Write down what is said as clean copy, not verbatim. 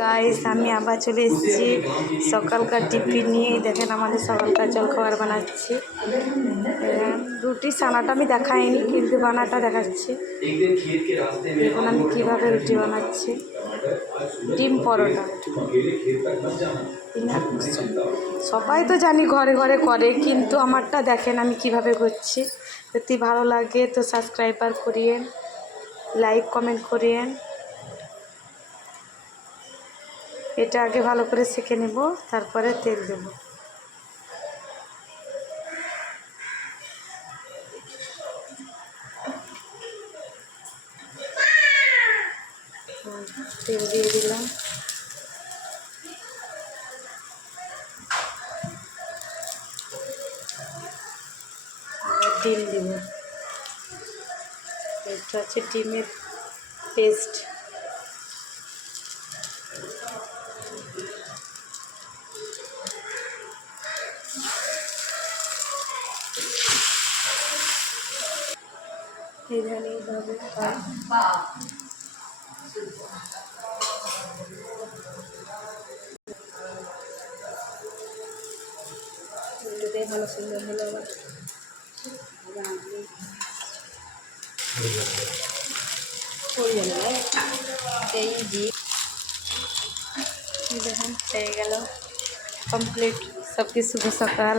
Guys আমি আবার চলে এসেছি সকালকার টিফিন নিয়ে। দেখেন আমাদের সকালকার জলখাবার বানাচ্ছি। রুটি সানাটা আমি দেখাইনি, কিন্তু বানাটা দেখাচ্ছি। দেখুন আমি কীভাবে রুটি বানাচ্ছি। ডিম পরোটা সবাই তো জানি ঘরে ঘরে করে, কিন্তু আমারটা দেখেন আমি কিভাবে করছি। যদি ভালো লাগে তো সাবস্ক্রাইবার করিয়েন, লাইক কমেন্ট করিয়েন। এটা আগে ভালো করে সেঁকে নেব, তারপরে তেল দেব। তেল দিয়ে দিলাম। ডিম দিব। এটা হচ্ছে ডিমের পেস্ট। এইভাবে ভালো সুন্দর হলো। দেখুন হয়ে গেল কমপ্লিট সব কিছু। শুভ সকাল।